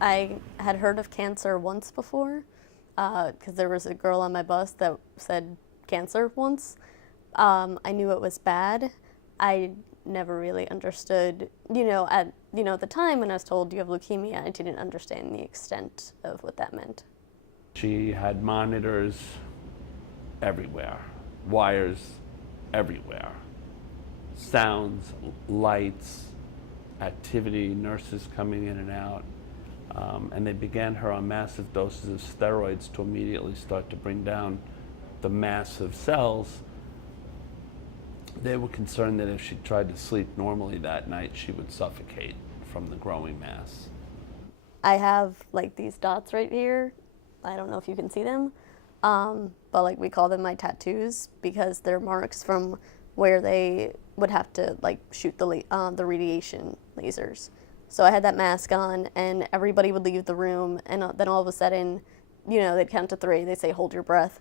I had heard of cancer once before, because there was a girl on my bus that said cancer once. I knew it was bad. I never really understood, at the time when I was told you have leukemia, I didn't understand the extent of what that meant. She had monitors everywhere, wires everywhere, sounds, lights, activity, nurses coming in and out. And they began her on massive doses of steroids to immediately start to bring down the mass of cells. They were concerned that if she tried to sleep normally that night, she would suffocate from the growing mass. I have like these dots right here. I don't know if you can see them, but like we call them my tattoos because they're marks from where they would have to like shoot the radiation lasers. So I had that mask on, and everybody would leave the room, and then all of a sudden, they'd count to 3. They'd say, "Hold your breath,"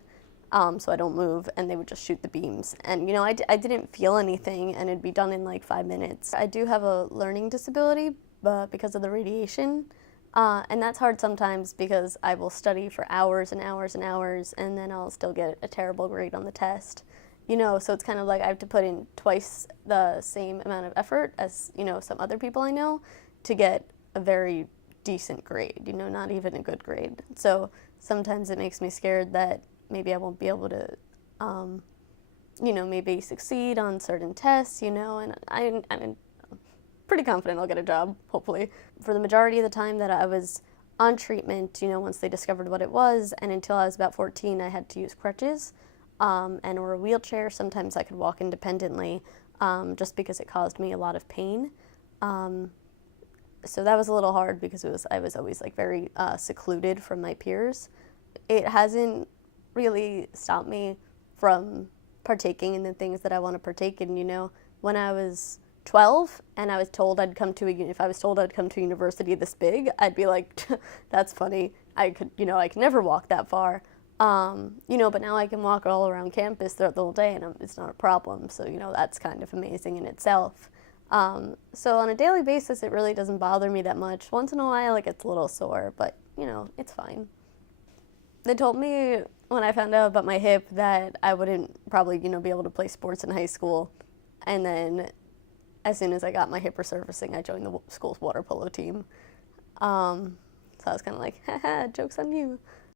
so I don't move, and they would just shoot the beams. And I didn't feel anything, and it'd be done in like 5 minutes. I do have a learning disability because of the radiation, and that's hard sometimes because I will study for hours and hours and hours, and then I'll still get a terrible grade on the test. So it's kind of like I have to put in twice the same amount of effort as, some other people I know to get a very decent grade, not even a good grade. So sometimes it makes me scared that maybe I won't be able to, maybe succeed on certain tests, and I'm pretty confident I'll get a job, hopefully. For the majority of the time that I was on treatment, once they discovered what it was, and until I was about 14, I had to use crutches or a wheelchair. Sometimes I could walk independently just because it caused me a lot of pain. So that was a little hard because I was always like very secluded from my peers. It hasn't really stopped me from partaking in the things that I want to partake in. When I was 12 and I was told if I was told I'd come to a university this big, I'd be like, that's funny. I could never walk that far. But now I can walk all around campus throughout the whole day, and it's not a problem. So that's kind of amazing in itself. So on a daily basis, it really doesn't bother me that much. Once in a while, it gets a little sore, but, it's fine. They told me when I found out about my hip that I wouldn't probably, be able to play sports in high school. And then as soon as I got my hip resurfacing, I joined the school's water polo team. So I was kind of like, haha, joke's on you.